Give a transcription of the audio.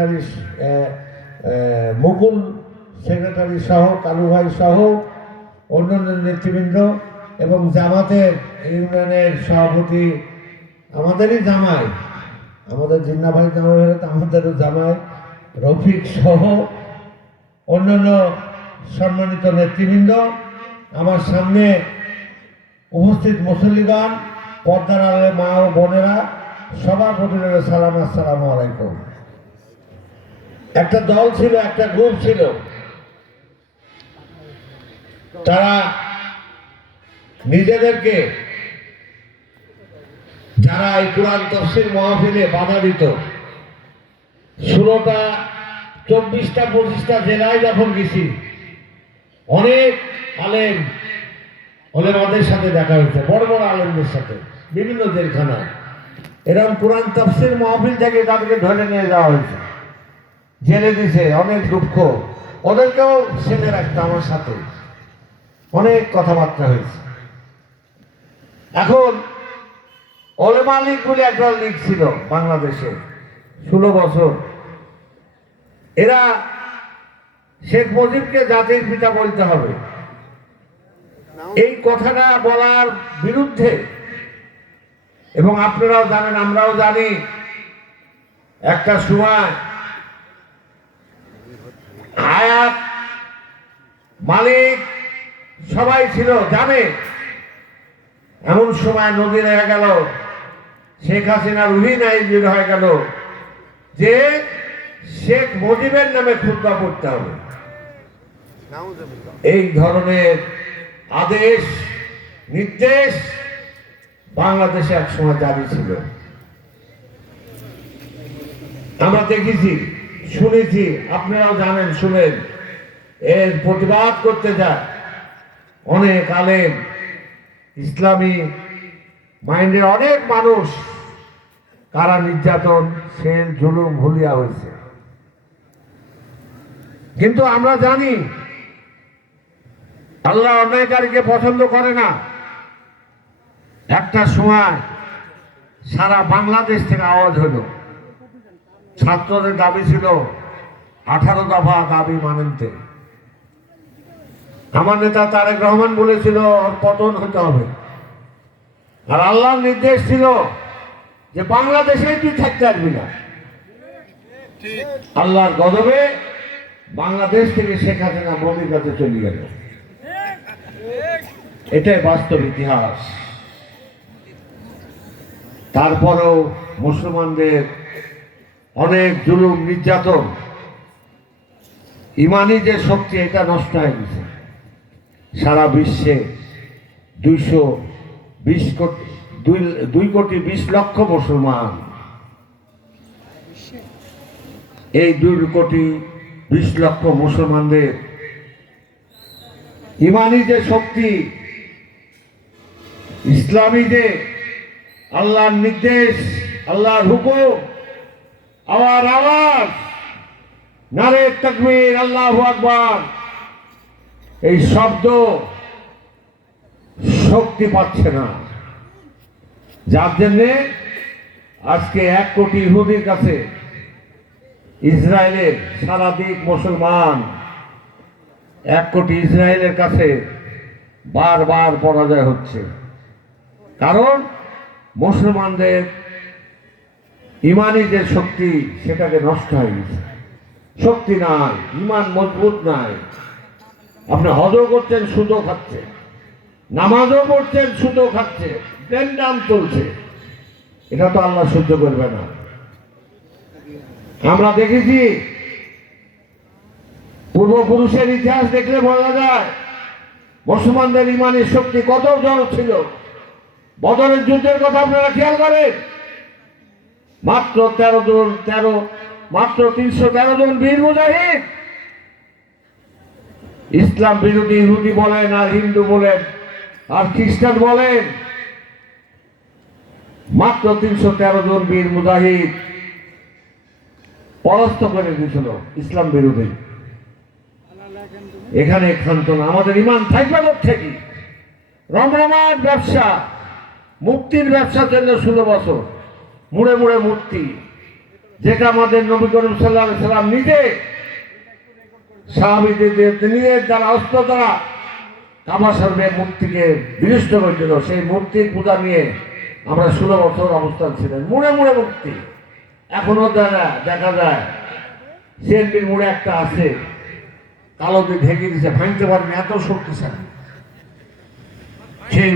Secretary মুকুল secretary সহ, কালু ভাই সহ অন্যান্য নেতৃবৃন্দ এবং জামাতের ইউনিয়নের সভাপতি, আমাদেরই জামাই, আমাদের জিন্না ভাই জামাই হলে তো আমাদেরও জামাই, রফিক সহ অন্যান্য সম্মানিত নেতৃবৃন্দ, আমার সামনে উপস্থিত মুসল্লিগণ, পর্দার আড়ালে মা ও বোনেরা, সবার প্রতি সালাম, আসসালামু আলাইকুম। একটা দল ছিল, একটা গ্রুপ ছিল, তারা নিজেদেরকে, যারা এই কোরআন তাফসীর মাহফিলে বাধা দিত, 16টা 24টা 25টা জেলায় যখন গেছি, অনেক আলেম ওলেমাদের সাথে দেখা হয়েছে, বড় বড় আলেমদের সাথে, বিভিন্ন জেলখানায় এরকম কোরআন তাফসীর মাহফিল থেকে তাদেরকে ধরে নিয়ে যাওয়া হয়েছে, জেলে দিছে। অনেক দুঃখ, ওদেরকেও ছেলে রাখতো আমার সাথে, অনেক কথাবার্তা হয়েছে। এখন ওলেমা লীগ বলে একটা লীগ ছিল বাংলাদেশে 16 বছর, এরা শেখ মুজিবকে জাতির পিতা বলতে হবে, এই কথাটা বলার বিরুদ্ধে। এবং আপনারাও জানেন, আমরাও জানি, একটা সময় হায়াত, মালিক সবাই ছিল, জানে। এমন সময় নদী হয়ে গেল, শেখ হাসিনা রুহি নাইজির হয়ে গেল যে শেখ মুজিবের নামে খুতবা পড়তে হবে। এই ধরনের আদেশ নির্দেশ বাংলাদেশে এক সময় জারি ছিল। আমরা দেখেছি, শুনেছি, আপনারাও জানেন, শুনেন। এর প্রতিবাদ করতে যায় অনেক আলেম, ইসলামী মাইন্ডের অনেক মানুষ, কারা নির্যাতন, সেল, জুলুম ভুলিয়া হয়েছে। কিন্তু আমরা জানি আল্লাহ অন্যায়কারীকে পছন্দ করে না। একটা সময় সারা বাংলাদেশ থেকে আওয়াজ হলো, ছাত্রদের দাবি ছিল 18 দফা দাবি মানতে। আমার নেতা তারেক রহমান বলেছিল ওর পতন হতে হবে, আর আল্লাহর নির্দেশ ছিল যে বাংলাদেশেই তুই থাকতে পারবি না। আল্লাহর গজবে বাংলাদেশ থেকে শেখ হাসিনা মোদির কাছে চলে গেল। এটাই বাস্তব ইতিহাস। তারপরেও মুসলমানদের অনেক জুলুম, নির্যাতন, ইমানি যে শক্তি, এটা নষ্ট হয়ে গেছে। সারা বিশ্বে 2 কোটি 20 লক্ষ মুসলমান। এই 2 কোটি 20 লক্ষ মুসলমানদের ইমানি যে শক্তি, ইসলামী যে আল্লাহর নির্দেশ, আল্লাহর হুকুম, আওয়ার আওয়াজ, নারে তাকবীর, আল্লাহু আকবার, এই শব্দ শক্তি পাচ্ছে না। যার জন্যে আজকে 1 কোটি ইহুদির কাছে ইসরায়েলের, সারা দিক মুসলমান, 1 কোটি ইসরায়েলের কাছে বারবার পরাজয় হচ্ছে। কারণ মুসলমানদের ইমানি যে শক্তি, সেটাকে নষ্ট হয়ে গেছে। শক্তি নাই, ইমান মজবুত নাই। আপনি হজও করছেন, সুদও খাচ্ছে, নামাজও পড়ছেন, সুদও খাচ্ছে, প্রেম চলছে। এটা তো আল্লাহ সহ্য করবে না। আমরা দেখেছি, পূর্বপুরুষের ইতিহাস দেখলে বোঝা যায় মুসলমানদের ইমানের শক্তি কত জোর ছিল। বদরের যুদ্ধের কথা আপনারা খেয়াল করেন, মাত্র 313 জন বীর মুজাহিদ, ইসলাম বিরোধী ইহুদি বলেন আর হিন্দু বলেন আর খ্রিস্টান বলেন, মাত্র 313 জন বীর মুজাহিদ পরাস্ত করে দিয়েছিল ইসলাম বিরোধী। এখানে ক্ষান্ত না, আমাদের ইমান থাকবে থেকে। রমরমার ব্যবসা, মুক্তির ব্যবসার জন্য 16 বছর মুড়ে মুড়ে মূর্তি, যেটা আমাদের নবী করিম সাল্লাল্লাহু আলাইহি সাল্লাম নিজে সাহাবীদের নিয়ে যারা অস্ত্র দ্বারা কাবা শরীফের মূর্তিকে বিনষ্ট করেছিল, সেই মূর্তির পূজা নিয়ে আমরা 16 বছর অবস্থান ছিলেন। মুড়ে মুড়ে মূর্তি এখনো দেখা যায়। সিএনপির মোড়ে একটা আছে, কালো দিয়ে ঢেকে দিয়েছে, ভাঙতে পারেন, এত শক্তিশালী সেই